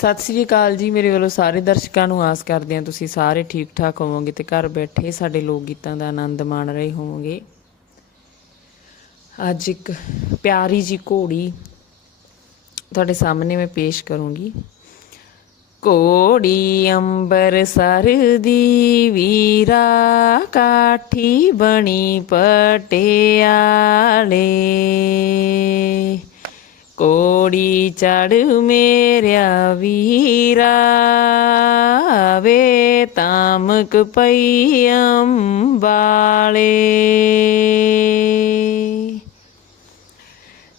ਸਤਿ ਸ੍ਰੀ ਅਕਾਲ ਜੀ, ਮੇਰੇ ਵੱਲੋਂ ਸਾਰੇ ਦਰਸ਼ਕਾਂ ਨੂੰ ਆਸ ਕਰਦੇ ਹਾਂ ਤੁਸੀਂ ਸਾਰੇ ਠੀਕ ਠਾਕ ਹੋਵੋਗੇ ਤੇ ਘਰ ਬੈਠੇ ਸਾਡੇ ਲੋਕ ਗੀਤਾਂ ਦਾ ਆਨੰਦ ਮਾਣ ਰਹੇ ਹੋਵੋਗੇ। ਅੱਜ ਇੱਕ ਪਿਆਰੀ ਜੀ ਘੋੜੀ ਤੁਹਾਡੇ ਸਾਹਮਣੇ ਮੈਂ ਪੇਸ਼ ਕਰੂੰਗੀ। ਘੋੜੀ ਅੰਬਰ ਸਰ ਦੀ ਵੀਰਾ ਕਾਠੀ ਬਣੀ ਪਟਿਆਲੇ। ਕੋੜੀ ਚੜ ਮੇਰਿਆ ਵੀਰਾ ਵੇ ਤਾਮਕ ਪਈ ਅੰਬਾਲੇ।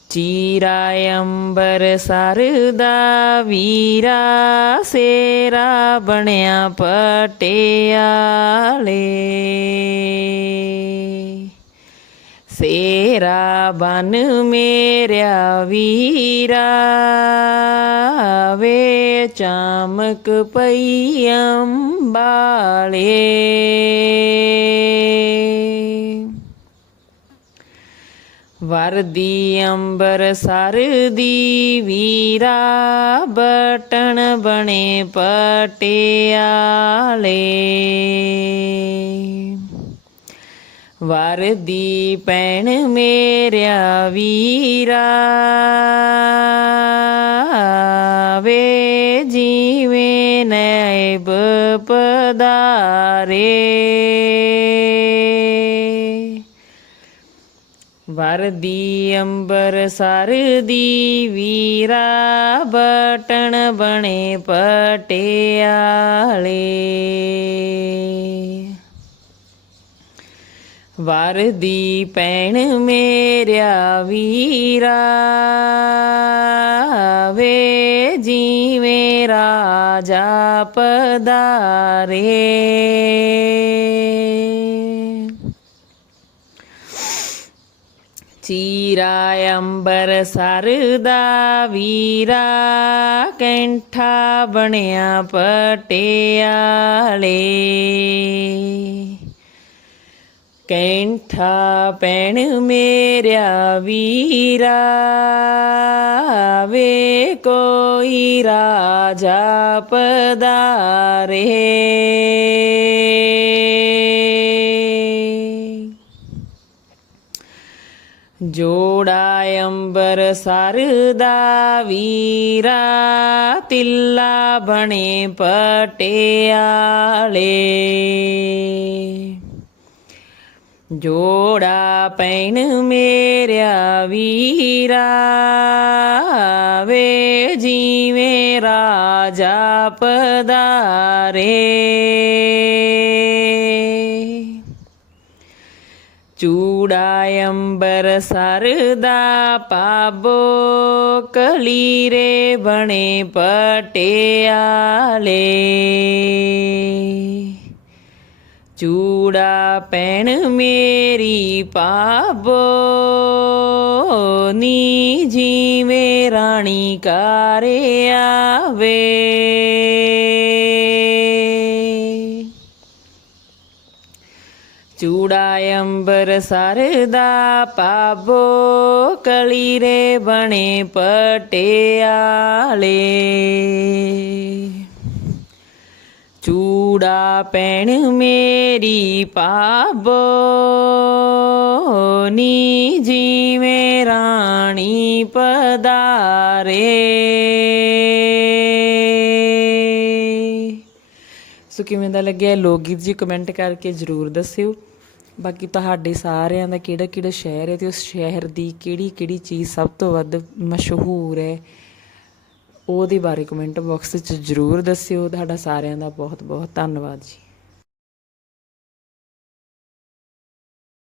ਚੀਰਾ ਅੰਬਰ ਸਰਦਾ ਵੀਰਾ, ਸੇਰਾ ਬਣਿਆ ਪਟਿਆਲੇ। ਸੇਰਾ ਬਨ ਮੇਰਿਆ ਵੀਰਾ ਵੇ ਚਾਮਕ ਪਈ ਅੰਬਾਲੇ। ਵਰਦੀ ਅੰਬਰ ਸਰਦੀ ਵੀਰਾ ਬਟਣ ਬਣੇ ਪਟਿਆਲੇ। ਵਰਦੀ ਪੈਣ ਮੇਰਿਆ ਵੀਰਾ। ਵੇ ਜੀਵੇਂ ਨੈਬ ਪਦਾਰੇ ਵਰਦੀ ਅੰਬਰ ਸਰਦੀ ਵੀਰਾ ਬਟਣ ਬਣੇ ਪਟਿਆਲੇ। ਵਰਦੀ ਪੈਣ ਮੇਰਿਆ ਵੀਰਾ ਵੇ ਜੀਵੇਂ ਰਾਜਾ ਪਦਾਰੇ ਚੀਰਾ ਅੰਬਰ ਸਰਦਾ ਵੀਰਾ ਕੈਂਠਾ ਬਣਿਆ ਪਟਿਆਲੇ। ਕੈਂਠਾ ਪੈਣ ਮੇਰਿਆ ਵੀਰਾ, ਵੇ ਕੋਈ ਰਾਜਾ ਪਦਾਰੇ। ਜੋੜਾ ਅੰਬਰ ਸਰਦਾ ਵੀਰਾ, ਤਿੱਲਾ ਬਣੇ ਪਟਿਆਲੇ। ਜੋੜਾ ਪੈਣ ਮੇਰਿਆ ਵੀਰਾ ਵੇ ਜੀਵੇਂ ਰਾਜਾ ਪਦਾਰੇ। ਚੂੜਾ ਅੰਬਰ ਸਰਦਾ ਪਾਬੋ, ਕਲੀਰੇ ਬਣੇ ਪਟਿਆਲੇ। ਚੂੜਾ ਪੈਣ ਮੇਰੀ ਪਾਬੋ ਨੀ ਜੀਵੇਂ ਰਾਣੀ ਕਾਰੇ ਆਵੇ। ਚੂੜਾ ਅੰਬਰ ਸਰਦਾ ਪਾਬੋ ਕਲੀ ਰੇ ਬਣੇ ਪਟਿਆਲੇ। ਚੂੜਾ ਪੈਣ ਮੇਰੀ ਪਾਬੋ ਨੀ ਜੀਵੇਂ ਰਾਣੀ ਪਦਾਰੇ ਸੋ ਕਿਵੇਂ ਦਾ ਲੱਗਿਆ ਲੋਕ ਗੀਤ ਜੀ? ਕਮੈਂਟ ਕਰਕੇ ਜਰੂਰ ਦੱਸਿਓ। ਬਾਕੀ ਤੁਹਾਡੇ ਸਾਰਿਆਂ ਦਾ ਕਿਹੜਾ ਕਿਹੜਾ ਸ਼ਹਿਰ ਹੈ ਤੇ ਉਸ ਸ਼ਹਿਰ ਦੀ ਕਿਹੜੀ ਕਿਹੜੀ ਚੀਜ਼ ਸਭ ਤੋਂ ਵੱਧ ਮਸ਼ਹੂਰ ਹੈ? ਉਹਦੇ ਬਾਰੇ ਕਮੈਂਟ ਬਾਕਸ 'ਚ ਜਰੂਰ ਦੱਸਿਓ। ਤੁਹਾਡਾ ਸਾਰਿਆਂ ਦਾ ਬਹੁਤ ਬਹੁਤ ਧੰਨਵਾਦ ਜੀ।